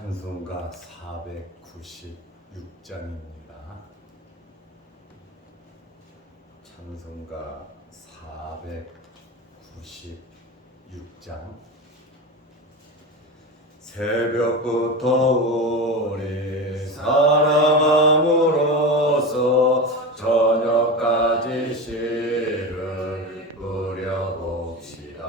찬송가 496장입니다. 찬송가 496장. 새벽부터 우리 사랑함으로써 저녁까지 씨를 뿌려봅시다.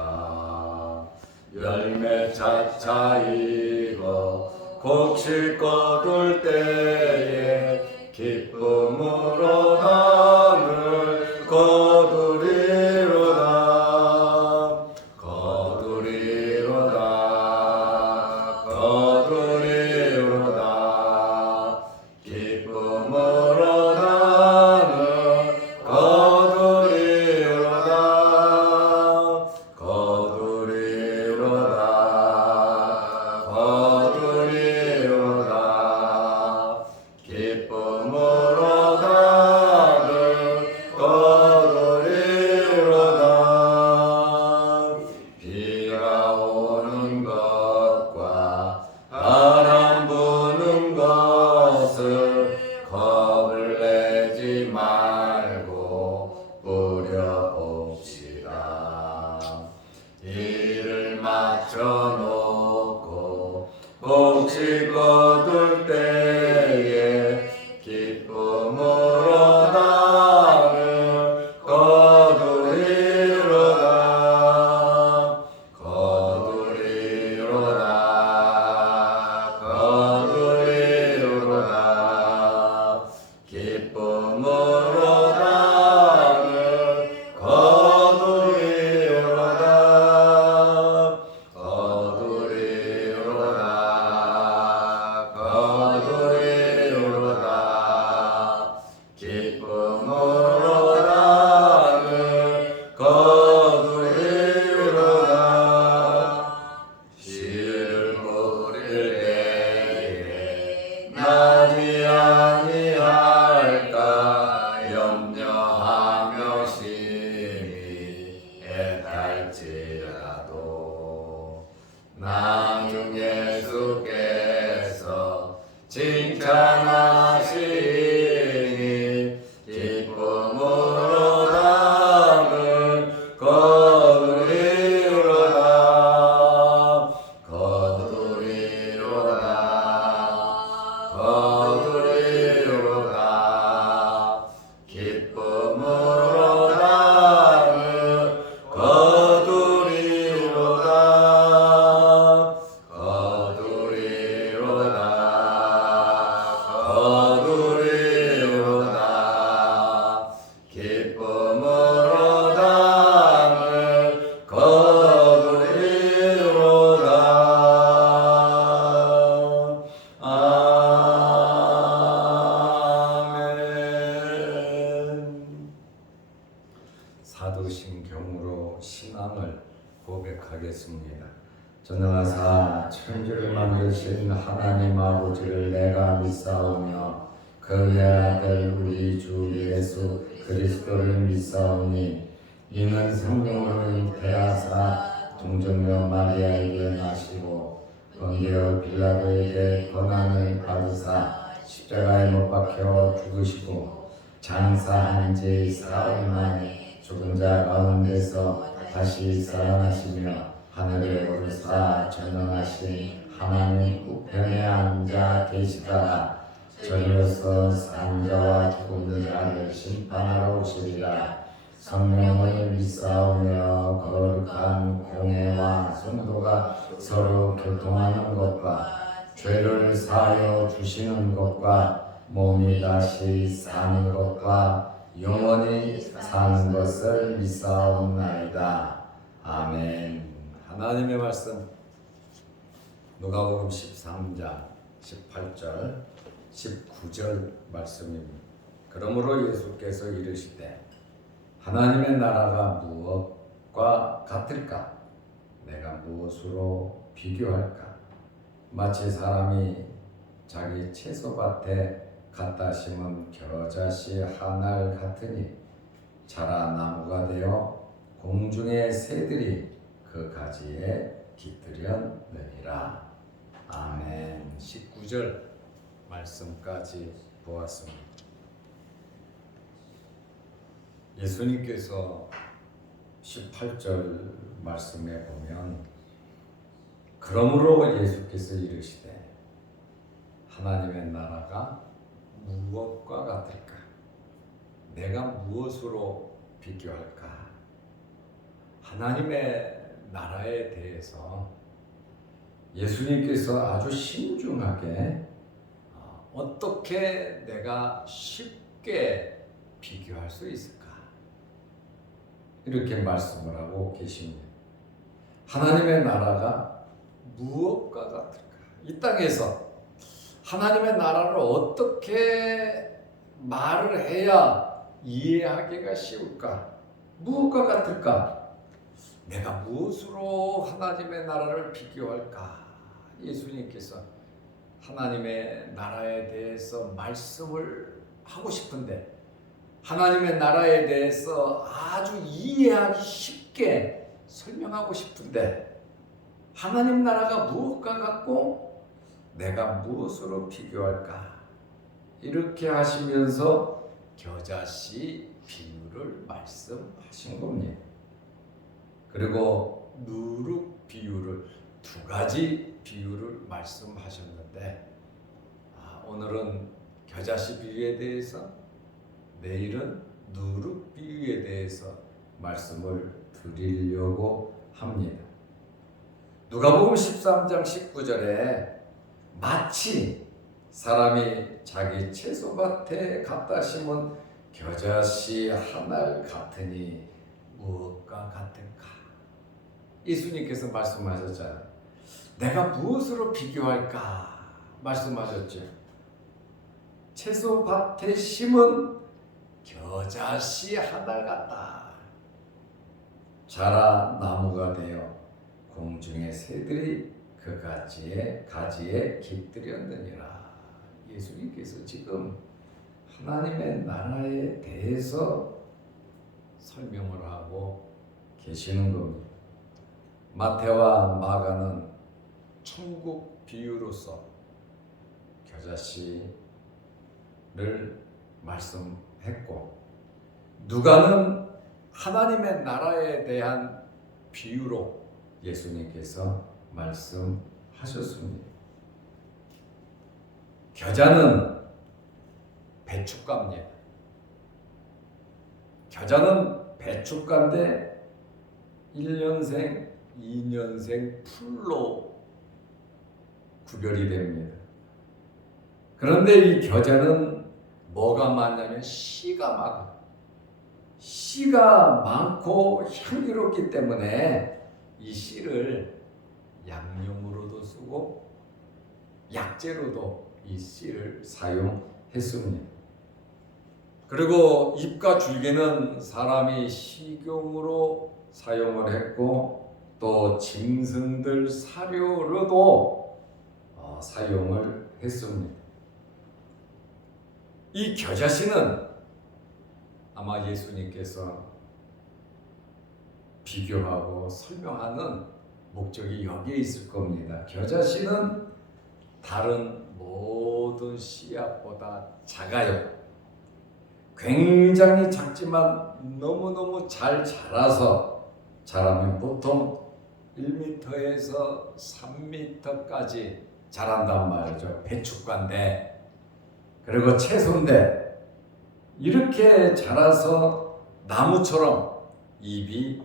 열매 차차 익어 곡식 거둘 때에 기쁨으로 담을 거두리로다. 거두리로다. 거두리로다. 기쁨으로 담을 거두리로다. 거두리로다. 거두리로다. 기쁨으로 담을 거두리로다. 비가 오는 것과 바람 부는 것을 겁을 내지 말고 뿌려봅시다. 일을 마쳐놓고 곡식 거둘 때에 기쁨으로 담을 거두리로다. 거두리로다. 거두리로다. 기쁨으로 담을 거두리로다. 거두리로다. 거두리로다. 기쁨으로 담을 거두리로다. 씨를 뿌릴 때에 나지 아니할까 염려하며 심히 애달지라도 나중 예수께서 칭찬하시니 기쁨으로 담을 거두리로다. 거두리로다. 거두리로다. 기쁨으로 담을 거두리로다. 거두리로다. 거두리로다. 기쁨으로 담을 거두리로다. 아멘. 사도신경으로 신앙을 고백하겠습니다. 전능하사 천지를 만드신 하나님 아버지를 내가 믿사오며 그의 아들 우리 주 예수 그리스도를 믿사오니 이는 성령으로 잉태하사 동정녀 마리아에게 나시고 본디오 빌라도에게 고난을 받으사 십자가에 못 박혀 죽으시고 장사한 지 사흘 만에 죽은 자 가운데서 다시 살아나시며 하늘에 오르사 전능하신 하나님 우편에 앉아 계시다가 저리로서 산 자와 죽은 자를 심판하러 오시리라. 성령을 믿사오며 거룩한 공회와 성도가 서로 교통하는 것과 죄를 사하여 주시는 것과 몸이 다시 사는 것과 영원히 사는 것을 믿사옵나이다. 아멘. 하나님의 말씀 누가복음 13장 18절 19절 말씀입니다. 그러므로 예수께서 이르시되 하나님의 나라가 무엇과 같을까? 내가 무엇으로 비교할까? 마치 사람이 자기 채소밭에 갖다 심은 겨자씨 한 알 같으니 자라 나무가 되어 공중의 새들이 그 가지에 깃들였느니라. 아멘. 19절 말씀까지 보았습니다. 예수님께서 18절 말씀에 보면 그러므로 예수께서 이르시되 하나님의 나라가 무엇과 같을까? 내가 무엇으로 비교할까? 하나님의 나라에 대해서 예수님께서 아주 신중하게 어떻게 내가 쉽게 비교할 수 있을까? 이렇게 말씀을 하고 계십니다. 하나님의 나라가 무엇과 같을까? 이 땅에서 하나님의 나라를 어떻게 말을 해야 이해하기가 쉬울까? 무엇과 같을까? 내가 무엇으로 하나님의 나라를 비교할까? 예수님께서 하나님의 나라에 대해서 말씀을 하고 싶은데 하나님의 나라에 대해서 아주 이해하기 쉽게 설명하고 싶은데 하나님 나라가 무엇과 같고 내가 무엇으로 비교할까? 이렇게 하시면서 겨자씨 비유를 말씀하신 겁니다. 그리고 누룩 비유를 두 가지 비유를 말씀하셨는데 오늘은 겨자씨 비유에 대해서 내일은 누룩 비유에 대해서 말씀을 드리려고 합니다. 누가복음 13장 19절에 마치 사람이 자기 채소밭에 갖다 심은 겨자씨 한 알 같으니 무엇과 같을까? 예수님께서 말씀하셨잖아요. 내가 무엇으로 비교할까? 말씀하셨죠. 채소밭에 심은 겨자씨 한 알 같다. 자라 나무가 되어 공중의 새들이 그 가지에 깃들였느니라. 예수님께서 지금 하나님의 나라에 대해서 설명을 하고 계시는 겁니다. 마태와 마가는 천국 비유로서 겨자씨를 말씀했고 누가는 하나님의 나라에 대한 비유로 예수님께서 말씀하셨습니다. 겨자는 배춧가입니다. 겨자는 배춧가인데 1년생, 2년생 풀로 구별이 됩니다. 그런데 이 겨자는 뭐가 많냐면 씨가 많아요. 씨가 많고 향기롭기 때문에 이 씨를 양념으로도 쓰고 약재로도 이 씨를 사용했습니다. 그리고 잎과 줄기는 사람이 식용으로 사용을 했고 또 짐승들 사료로도 사용을 했습니다. 이 겨자씨는 아마 예수님께서 비교하고 설명하는 목적이 여기에 있을 겁니다. 겨자씨는 다른 모든 씨앗보다 작아요. 굉장히 작지만 너무너무 잘 자라면 보통 1m에서 3m까지 자란단 말이죠. 배춧가인데 그리고 채소인데 이렇게 자라서 나무처럼 잎이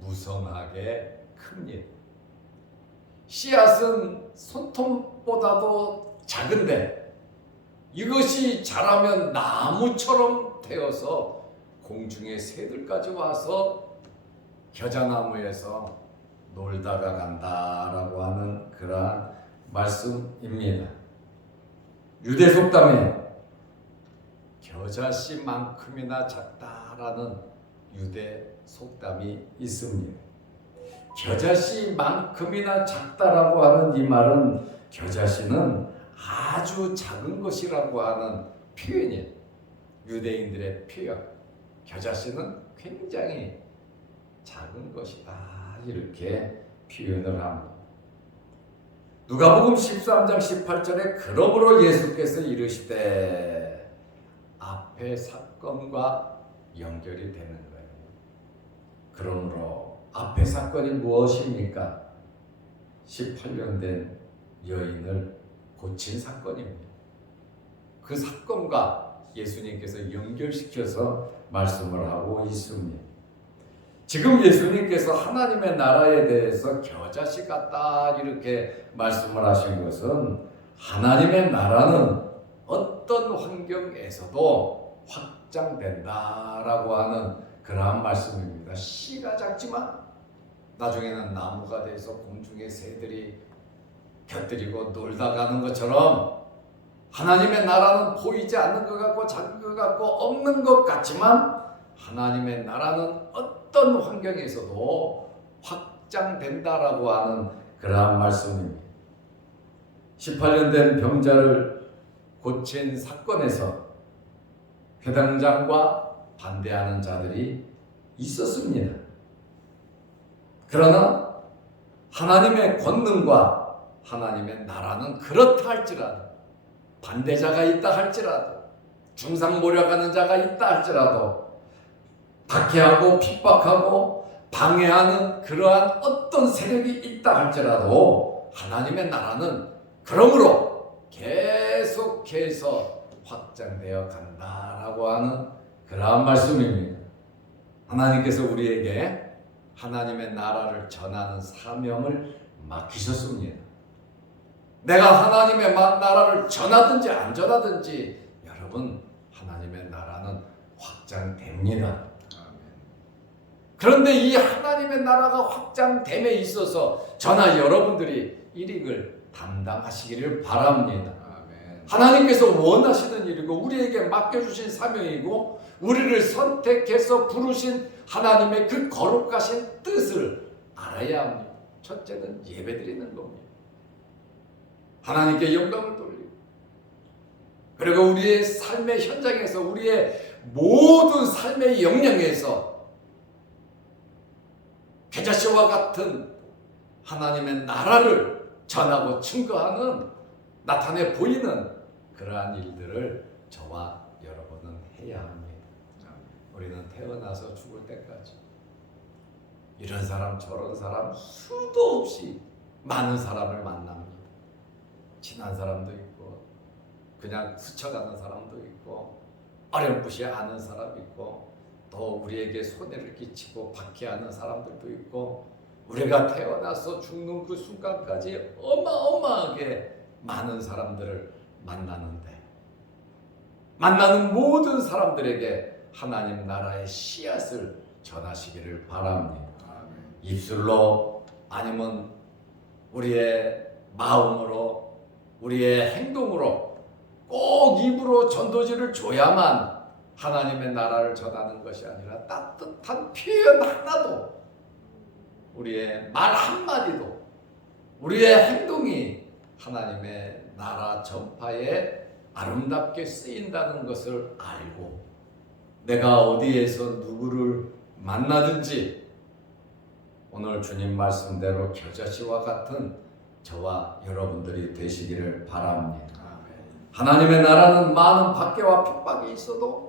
무성하게 큽니다. 씨앗은 손톱보다도 작은데 이것이 자라면 나무처럼 되어서 공중의 새들까지 와서 겨자나무에서 놀다가 간다라고 하는 그러한 말씀입니다. 유대 속담에 겨자씨만큼이나 작다라는 유대 속담이 있습니다. 겨자씨만큼이나 작다라고 하는 이 말은 겨자씨는 아주 작은 것이라고 하는 표현이에요. 유대인들의 표현. 겨자씨는 굉장히 작은 것이다. 이렇게 표현을 합니다. 누가복음 13장 18절에 그러므로 예수께서 이르시되 앞의 사건과 연결이 되는 거예요. 그러므로 앞의 사건이 무엇입니까? 18년 된 여인을 고친 사건입니다. 그 사건과 예수님께서 연결시켜서 말씀을 하고 있습니다. 지금 예수님께서 하나님의 나라에 대해서 겨자씨 같다 이렇게 말씀을 하신 것은 하나님의 나라는 어떤 환경에서도 확장된다라고 하는 그러한 말씀입니다. 씨가 작지만 나중에는 나무가 돼서 공중의 새들이 곁들이고 놀다 가는 것처럼 하나님의 나라는 보이지 않는 것 같고 작은 것 같고 없는 것 같지만 하나님의 나라는 어떤 환경에서도 확장된다라고 하는 그러한 말씀입니다. 18년 된 병자를 고친 사건에서 회당장과 반대하는 자들이 있었습니다. 그러나 하나님의 권능과 하나님의 나라는 그렇다 할지라도 반대자가 있다 할지라도 중상모략하는 자가 있다 할지라도 박해하고 핍박하고 방해하는 그러한 어떤 세력이 있다 할지라도 하나님의 나라는 그러므로 계속해서 확장되어 간다라고 하는 그러한 말씀입니다. 하나님께서 우리에게 하나님의 나라를 전하는 사명을 맡기셨습니다. 내가 하나님의 나라를 전하든지 안 전하든지 여러분 하나님의 나라는 확장됩니다. 그런데 이 하나님의 나라가 확장됨에 있어서 저나 여러분들이 일익을 담당하시기를 바랍니다. 하나님께서 원하시는 일이고 우리에게 맡겨주신 사명이고 우리를 선택해서 부르신 하나님의 그 거룩하신 뜻을 알아야 합니다. 첫째는 예배드리는 겁니다. 하나님께 영광을 돌리고 그리고 우리의 삶의 현장에서 우리의 모든 삶의 역량에서 겨자씨와 같은 하나님의 나라를 전하고 증거하는 나타내 보이는 그러한 일들을 저와 여러분은 해야 합니다. 우리는 태어나서 죽을 때까지 이런 사람 저런 사람 수도 없이 많은 사람을 만납니다. 친한 사람도 있고 그냥 스쳐가는 사람도 있고 어렴풋이 아는 사람 있고 또 우리에게 손해를 끼치고 박해하는 사람들도 있고 우리가 태어나서 죽는 그 순간까지 어마어마하게 많은 사람들을 만나는데 만나는 모든 사람들에게 하나님 나라의 씨앗을 전하시기를 바랍니다. 입술로 아니면 우리의 마음으로 우리의 행동으로 꼭 입으로 전도지를 줘야만 하나님의 나라를 전하는 것이 아니라 따뜻한 표현 하나도 우리의 말 한마디도 우리의 행동이 하나님의 나라 전파에 아름답게 쓰인다는 것을 알고 내가 어디에서 누구를 만나든지 오늘 주님 말씀대로 겨자씨와 같은 저와 여러분들이 되시기를 바랍니다. 하나님의 나라는 많은 박해와 핍박이 있어도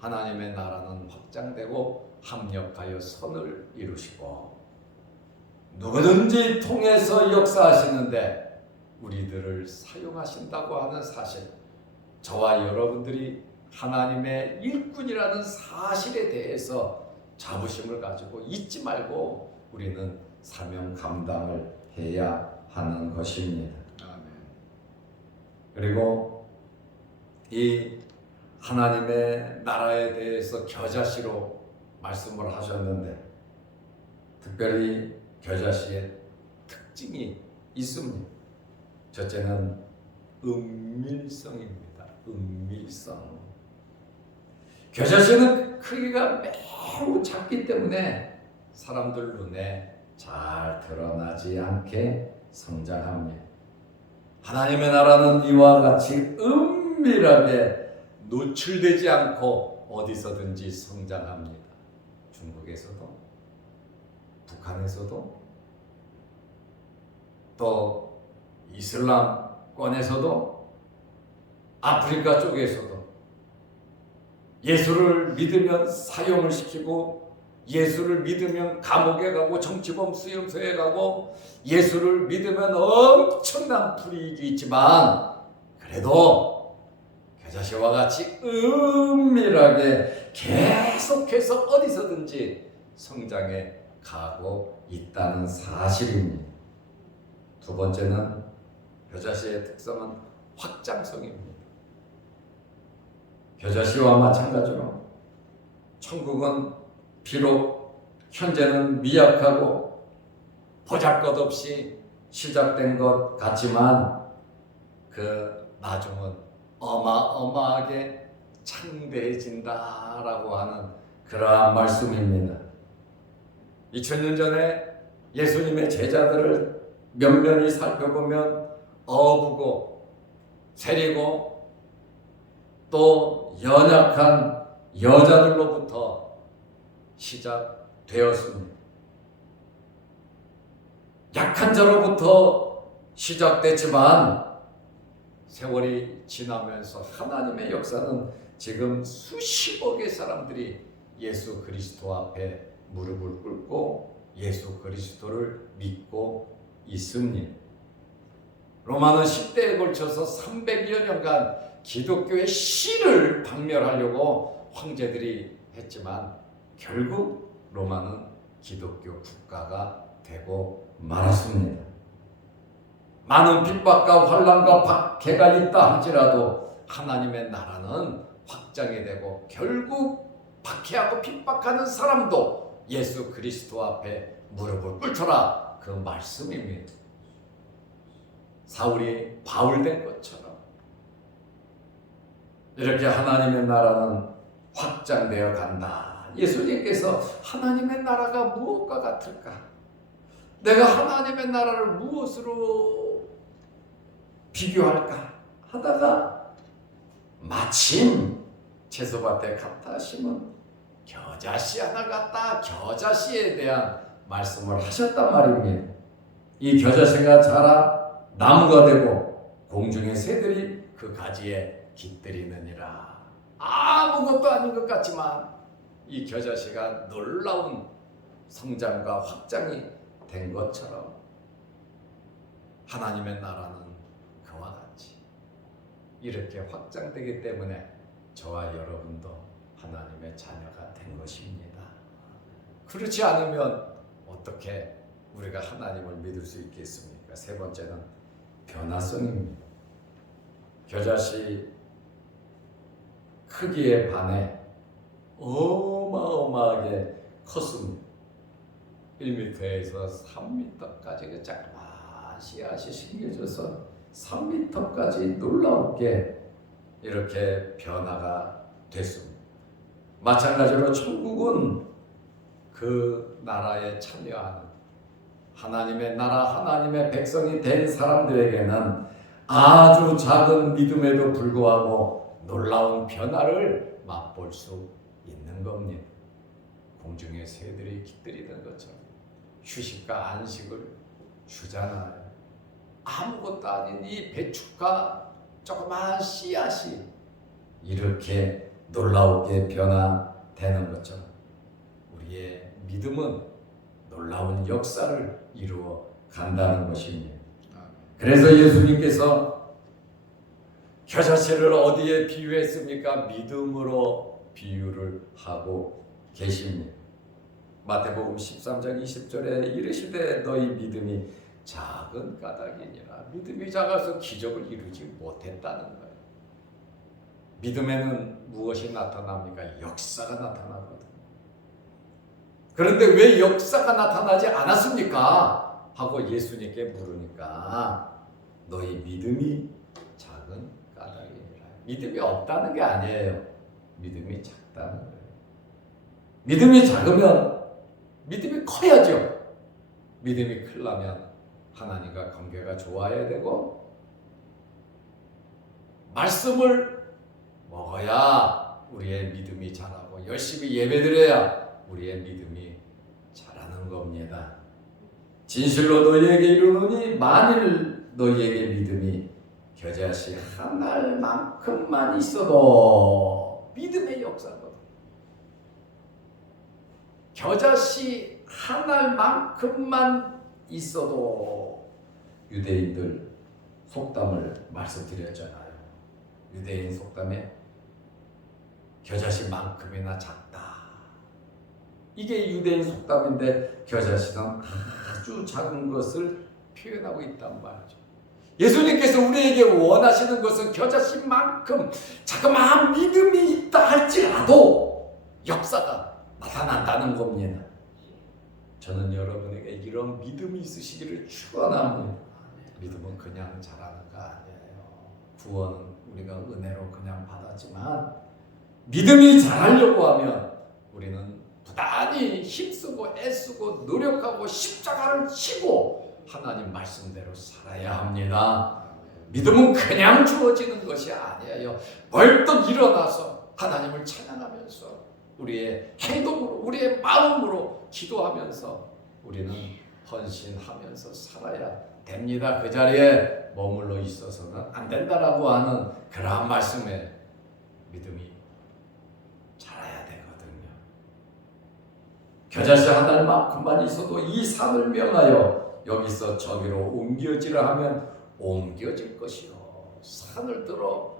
하나님의 나라는 확장되고 합력하여 선을 이루시고 누구든지 통해서 역사하시는데 우리들을 사용하신다고 하는 사실 저와 여러분들이 하나님의 일꾼이라는 사실에 대해서 자부심을 가지고 잊지 말고 우리는 사명 감당을 해야 하는 것입니다. 그리고 이 하나님의 나라에 대해서 겨자씨로 말씀을 하셨는데 특별히 겨자씨의 특징이 있습니다. 첫째는 은밀성입니다. 은밀성. 겨자씨는 크기가 매우 작기 때문에 사람들 눈에 잘 드러나지 않게 성장합니다. 하나님의 나라는 이와 같이 은밀하게 노출되지 않고 어디서든지 성장합니다. 중국에서도 북한에서도 또 이슬람권에서도 아프리카 쪽에서도 예수를 믿으면 사형을 시키고 예수를 믿으면 감옥에 가고 정치범 수용소에 가고 예수를 믿으면 엄청난 불이익이 있지만 그래도 겨자씨와 같이 은밀하게 계속해서 어디서든지 성장해 가고 있다는 사실입니다. 두 번째는 겨자씨의 특성은 확장성입니다. 겨자씨와 마찬가지로 천국은 비록 현재는 미약하고 보잘것없이 시작된 것 같지만 그 나중은 어마어마하게 창대해진다라고 하는 그러한 말씀입니다. 2000년 전에 예수님의 제자들을 면면히 살펴보면 어부고 세리고 또 연약한 여자들로부터 시작되었습니다. 약한 자로부터 시작됐지만 세월이 지나면서 하나님의 역사는 지금 수십억의 사람들이 예수 그리스도 앞에 무릎을 꿇고 예수 그리스도를 믿고 있습니다. 로마는 10대에 걸쳐서 300여 년간 기독교의 씨를 박멸하려고 황제들이 했지만 결국 로마는 기독교 국가가 되고 말았습니다. 많은 핍박과 환난과 박해가 있다 할지라도 하나님의 나라는 확장이 되고 결국 박해하고 핍박하는 사람도 예수 그리스도 앞에 무릎을 꿇더라, 그 말씀입니다. 사울이 바울 된 것처럼 이렇게 하나님의 나라는 확장되어 간다. 예수님께서 하나님의 나라가 무엇과 같을까? 내가 하나님의 나라를 무엇으로 비교할까 하다가 마침 채소밭에 갖다 심은 겨자씨 하나 갖다 겨자씨에 대한 말씀을 하셨단 말입니다. 이 겨자씨가 자라 나무가 되고 공중의 새들이 그 가지에 깃들이느니라. 아무것도 아닌 것 같지만 이 겨자씨가 놀라운 성장과 확장이 된 것처럼 하나님의 나라는 그와 같이 이렇게 확장되기 때문에 저와 여러분도 하나님의 자녀가 된 것입니다. 그렇지 않으면 어떻게 우리가 하나님을 믿을 수 있겠습니까? 세 번째는 변화성입니다. 겨자씨 크기에 반해 어마어마하게 컸습니다. 1m에서 3m까지 자그마한 씨앗이 심겨져서 3m까지 놀라우게 이렇게 변화가 됐습니다. 마찬가지로 천국은 그 나라에 참여하는 하나님의 나라, 하나님의 백성이 된 사람들에게는 아주 작은 믿음에도 불구하고 놀라운 변화를 맛볼 수 있는 겁니다. 공중의 새들이 깃들이는 것처럼 휴식과 안식을 주잖아요. 아무것도 아닌 이 배추가 조그마한 씨앗이 이렇게 놀라우게 변화되는 것처럼 우리의 믿음은 놀라운 역사를 이루어 간다는 것입니다. 그래서 예수님께서 겨자씨를 어디에 비유했습니까? 믿음으로 비유를 하고 계십니다. 마태복음 13장 20절에 이르시되 너희 믿음이 작은 까닭이니라. 믿음이 작아서 기적을 이루지 못했다는 거예요. 믿음에는 무엇이 나타납니까? 역사가 나타나거든요. 그런데 왜 역사가 나타나지 않았습니까? 하고 예수님께 물으니까 너희 믿음이 작은 까닭이니라. 믿음이 없다는 게 아니에요. 믿음이 작다는 거예요. 믿음이 작으면 믿음이 커야죠. 믿음이 크려면 하나님과 관계가 좋아야 되고 말씀을 먹어야 우리의 믿음이 자라고 열심히 예배드려야 우리의 믿음이 자라는 겁니다. 진실로 너희에게 이르노니 만일 너희에게 믿음이 겨자씨 한 알만큼만 있어도 믿음의 역사거든. 겨자씨 한 알만큼만 있어도 유대인들 속담을 말씀드렸잖아요. 유대인 속담에 겨자씨만큼이나 작다. 이게 유대인 속담인데 겨자씨는 아주 작은 것을 표현하고 있단 말이죠. 예수님께서 우리에게 원하시는 것은 겨자씨만큼 자그마한 믿음이 있다 할지라도 역사가 나타난다는 겁니다. 저는 여러분에게 이런 믿음이 있으시기를 축원합니다. 믿음은 그냥 자라는 거 아니에요. 구원은 우리가 은혜로 그냥 받았지만 믿음이 자라려고 하면 우리는 부단히 힘쓰고 애쓰고 노력하고 십자가를 지고 하나님 말씀대로 살아야 합니다. 믿음은 그냥 주어지는 것이 아니에요. 벌떡 일어나서 하나님을 찬양하면서 우리의 행동으로 우리의 마음으로 기도하면서 우리는 헌신하면서 살아야 됩니다. 그 자리에 머물러 있어서는 안 된다라고 하는 그러한 말씀에 믿음이 자라야 되거든요. 겨자씨 한 알만큼만 있어도 이 산을 명하여 여기서 저기로 옮겨지라 하면 옮겨질 것이요. 산을 들어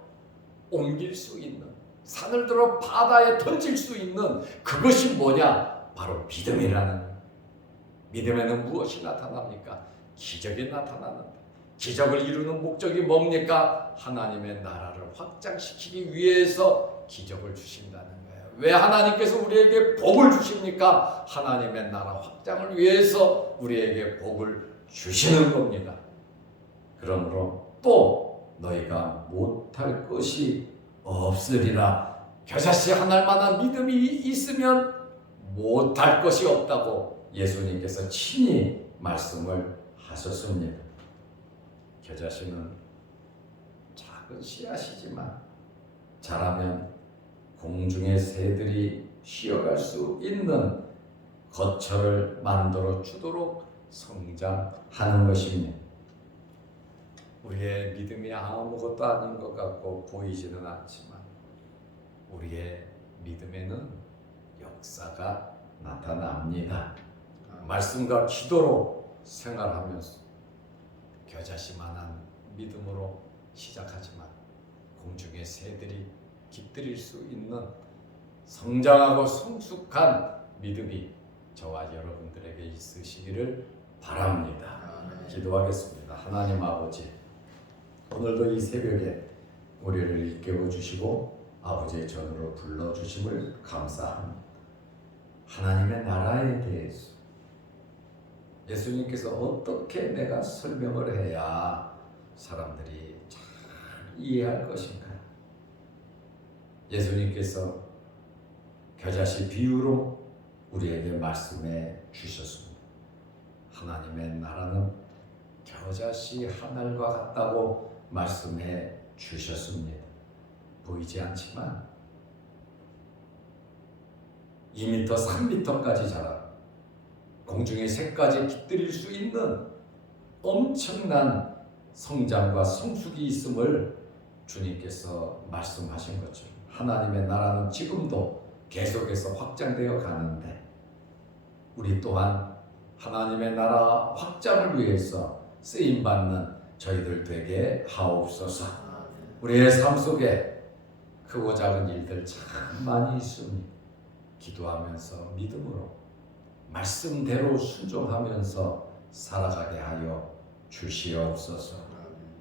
옮길 수 있는, 산을 들어 바다에 던질 수 있는 그것이 뭐냐? 바로 믿음이라는. 믿음에는 무엇이 나타납니까? 기적이 나타나는데, 기적을 이루는 목적이 뭡니까? 하나님의 나라를 확장시키기 위해서 기적을 주신다는 거예요. 왜 하나님께서 우리에게 복을 주십니까? 하나님의 나라 확장을 위해서 우리에게 복을 주시는 겁니다. 그러므로 또 너희가 못할 것이 없으리라. 겨자씨 한 알만한 믿음이 있으면 못할 것이 없다고 예수님께서 친히 말씀을 하셨습니다. 겨자씨는 작은 씨앗이지만 자라면 공중의 새들이 쉬어갈 수 있는 거처를 만들어 주도록 성장하는 것입니다. 우리의 믿음이 아무것도 아닌 것 같고 보이지는 않지만 우리의 믿음에는 역사가 나타납니다. 말씀과 기도로 생활하면서 겨자씨만한 믿음으로 시작하지만 공중의 새들이 깃들일 수 있는 성장하고 성숙한 믿음이 저와 여러분들에게 있으시기를 바랍니다. 기도하겠습니다. 하나님 아버지, 오늘도 이 새벽에 우리를 일깨워 주시고 아버지의 전으로 불러주심을 감사합니다. 하나님의 나라에 대해서 예수님께서 어떻게 내가 설명을 해야 사람들이 잘 이해할 것인가? 예수님께서 겨자씨 비유로 우리에게 말씀해 주셨습니다. 하나님의 나라는 겨자씨 한 알과 같다고 말씀해 주셨습니다. 보이지 않지만 2m, 3m까지 자라 공중의 새까지 깃들일 수 있는 엄청난 성장과 성숙이 있음을 주님께서 말씀하신 것처럼 하나님의 나라는 지금도 계속해서 확장되어 가는데 우리 또한 하나님의 나라 확장을 위해서 쓰임받는 저희들 되게 하옵소서. 우리의 삶 속에 크고 작은 일들 참 많이 있습니다. 기도하면서 믿음으로 말씀대로 순종하면서 살아가게 하여 주시옵소서.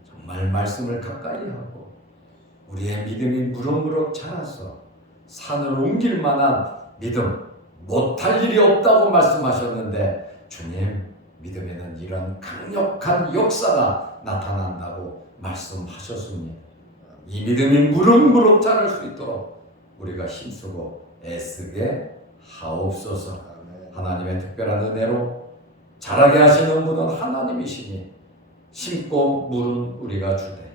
정말 말씀을 가까이 하고 우리의 믿음이 무럭무럭 자라서 산을 옮길 만한 믿음, 못할 일이 없다고 말씀하셨는데 주님, 믿음에는 이런 강력한 역사가 나타난다고 말씀하셨습니다. 이 믿음이 무럭무럭 자랄 수 있도록 우리가 힘쓰고 애쓰게 하옵소서. 하나님의 특별한 은혜로 자라게 하시는 분은 하나님이시니 심고 물은 우리가 주되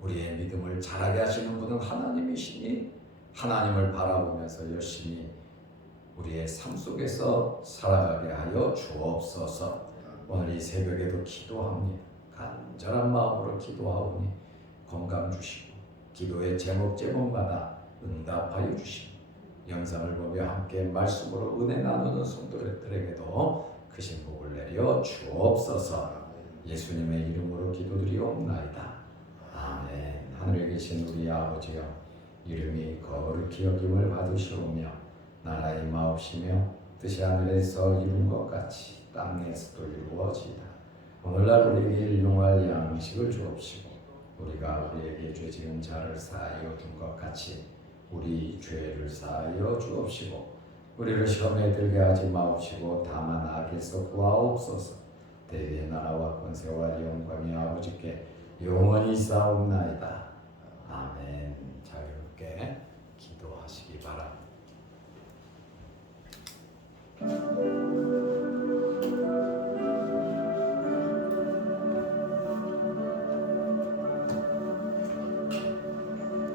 우리의 믿음을 자라게 하시는 분은 하나님이시니 하나님을 바라보면서 열심히 우리의 삶 속에서 살아가게 하여 주옵소서. 오늘 이 새벽에도 기도합니다. 간절한 마음으로 기도하오니 건강 주시고 기도의 제목마다 응답하여 주시고 영상을 보며 함께 말씀으로 은혜 나누는 성도들에게도 크신 복을 내려 주옵소서. 예수님의 이름으로 기도드리옵나이다. 아멘. 하늘에 계신 우리 아버지여, 이름이 거룩히 여김을 받으시오며 나라의 마옵시며 뜻이 하늘에서 이룬 것 같이 땅에서도 이루어지이다. 오늘날 우리에게 일용할 양식을 주옵시고 우리가 우리에게 죄 지은 자를 사하여 준 것 같이 우리 죄를 사하여 주옵시고 우리를 시험에 들게 하지 마옵시고 다만 악에서 구하옵소서. 대의 나라와 권세와 영광이 아버지께 영원히 있사옵나이다. 아멘. 자유롭게 기도하시기 바랍니다.